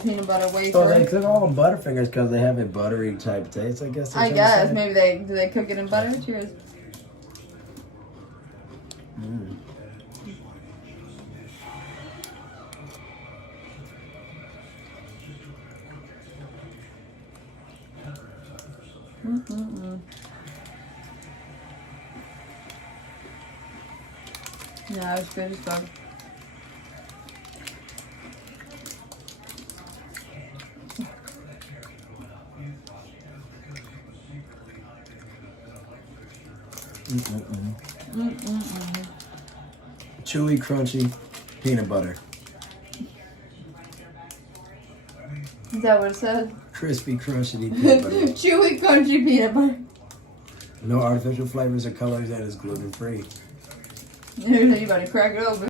Peanut butter wafer. So they cook all Butterfingers because they have a buttery type taste, I guess. I guess maybe they cook it in butter. Cheers. Mm. Yeah, it's good as fuck. Chewy, crunchy peanut butter. Is that what it says? Crispy, crunchy peanut butter. Chewy, crunchy peanut butter. No artificial flavors or colors, and it's gluten free. You better crack it open.